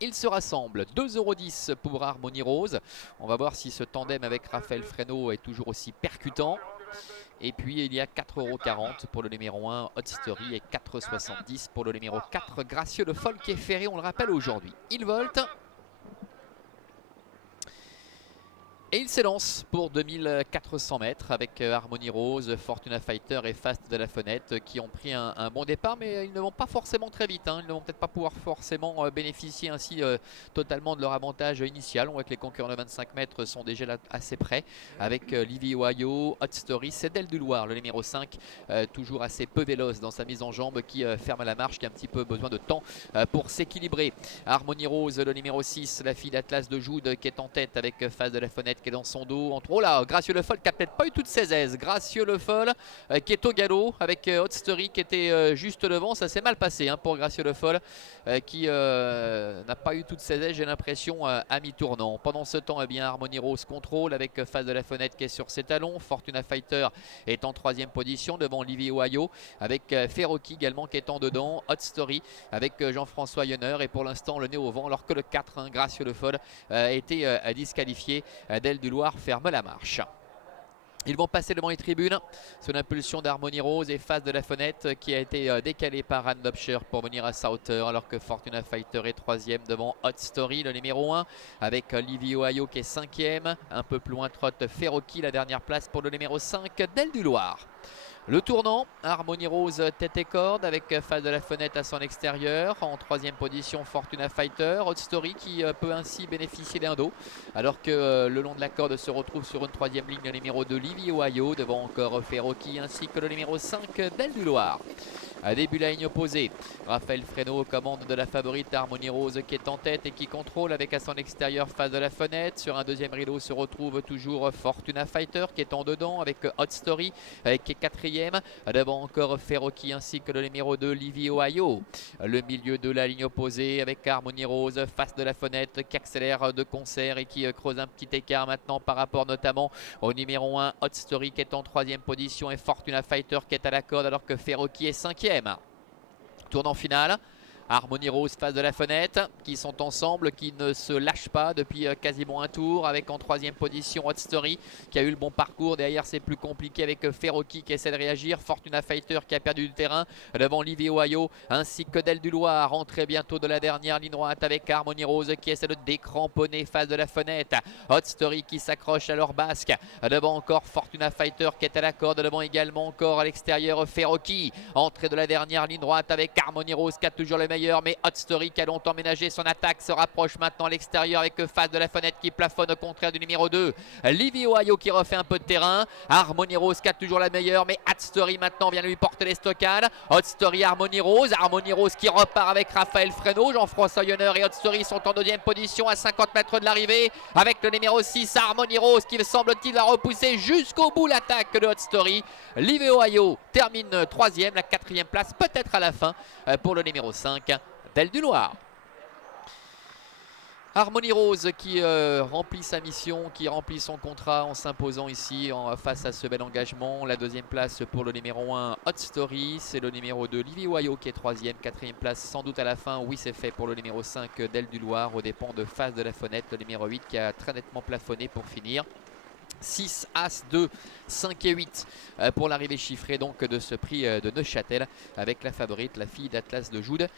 Ils se rassemblent, 2,10 € pour Harmony Rose. On va voir si ce tandem avec Raphaël Fresno est toujours aussi percutant. Et puis il y a 4,40 € pour le numéro 1 Hot Story et 4,70 € pour le numéro 4 Gracieux Le Foll qui est ferré, on le rappelle aujourd'hui. Il volte. Et il s'élance pour 2400 mètres avec Harmony Rose, Fortuna Fighter et Fast de la Fenêtre qui ont pris un bon départ, mais ils ne vont pas forcément très vite. Ils ne vont peut-être pas pouvoir forcément bénéficier ainsi totalement de leur avantage initial. On voit que les concurrents de 25 mètres sont déjà là assez près avec Livy Ohio, Hot Story, Cédel du Loir, le numéro 5, toujours assez peu véloce dans sa mise en jambe qui ferme la marche, qui a un petit peu besoin de temps pour s'équilibrer. Harmony Rose, le numéro 6, la fille d'Atlas de Joude qui est en tête avec Fast de la Fenêtre qui est dans son dos. Oh là, Gracieux Le Foll qui a peut-être pas eu toutes ses aises. Gracieux Le Foll qui est au galop avec Hot Story qui était juste devant. Ça s'est mal passé pour Gracieux Le Foll qui n'a pas eu toutes ses aises, j'ai l'impression, à mi-tournant. Pendant ce temps, Harmony Rose contrôle avec Face de la Fenêtre qui est sur ses talons. Fortuna Fighter est en 3e position devant Livy Ohio avec Ferroki également qui est en dedans. Hot Story avec Jean-François Yonner et pour l'instant le nez au vent alors que le 4, Gracieux Le Foll, a été disqualifié. Del du Loir ferme la marche. Ils vont passer devant les tribunes sous l'impulsion d'Harmony Rose et Face de la Fenêtre qui a été décalé par Anne Dobscher pour venir à sa hauteur alors que Fortuna Fighter est 3e devant Hot Story, le numéro 1, avec Livy Ohio qui est 5e. Un peu plus loin trotte Ferroki, la dernière place pour le numéro 5, Del du Loir. Le tournant, Harmony Rose tête et corde avec Face de la Fenêtre à son extérieur. En 3e position, Fortuna Fighter. Hot Story qui peut ainsi bénéficier d'un dos. Alors que le long de la corde se retrouve sur une 3e ligne le numéro 2, Livy Ohio. Devant encore Ferroki ainsi que le numéro 5, Del du Loir. À début la ligne opposée, Raphaël Fresno aux commandes de la favorite Harmony Rose qui est en tête et qui contrôle avec à son extérieur Face de la Fenêtre. Sur un 2e rideau se retrouve toujours Fortuna Fighter qui est en dedans avec Hot Story qui est 4e. Devant encore Ferroki ainsi que le numéro 2 Livy Ohio. Le milieu de la ligne opposée avec Harmony Rose, Face de la Fenêtre qui accélère de concert et qui creuse un petit écart maintenant par rapport notamment au numéro 1 Hot Story qui est en 3e position et Fortuna Fighter qui est à la corde alors que Ferroki est 5e. Tournant final, Harmony Rose, Face de la Fenêtre qui sont ensemble, qui ne se lâchent pas depuis quasiment un tour avec en 3e position Hot Story qui a eu le bon parcours. Derrière c'est plus compliqué avec Ferroki qui essaie de réagir. Fortuna Fighter qui a perdu du terrain devant Livy Ohio ainsi que Del du Loir. Rentrée bientôt de la dernière ligne droite avec Harmony Rose qui essaie de décramponner Face de la Fenêtre. Hot Story qui s'accroche à leur basque. Devant encore Fortuna Fighter qui est à la corde. Devant également encore à l'extérieur Ferroki. Entrée de la dernière ligne droite avec Harmony Rose qui a toujours le meilleur. Mais Hot Story qui a longtemps ménagé son attaque se rapproche maintenant à l'extérieur avec Face de la Fenêtre qui plafonne au contraire du numéro 2. Livy Ohio qui refait un peu de terrain. Harmony Rose qui a toujours la meilleure, mais Hot Story maintenant vient lui porter les stockades. Hot Story, Harmony Rose qui repart avec Raphaël Fresno. Jean-François Yonner et Hot Story sont en 2e position à 50 mètres de l'arrivée avec le numéro 6 Harmony Rose qui semble-t-il va repousser jusqu'au bout l'attaque de Hot Story. Livy Ohio termine 3e, la 4e place peut-être à la fin pour le numéro 5 Del du Loir. Harmony Rose qui remplit sa mission, qui remplit son contrat en s'imposant ici face à ce bel engagement. La 2e place pour le numéro 1 Hot Story, c'est le numéro 2 Livy Ohio qui est 3e, 4e place sans doute à la fin. Oui, c'est fait pour le numéro 5 Del du Loir aux dépens de Face de la Fenêtre, le numéro 8 qui a très nettement plafonné pour finir. 6, As, 2, 5 et 8 pour l'arrivée chiffrée donc de ce prix de Neuchâtel avec la favorite, la fille d'Atlas de Joude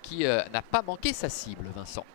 qui n'a pas manqué sa cible, Vincent.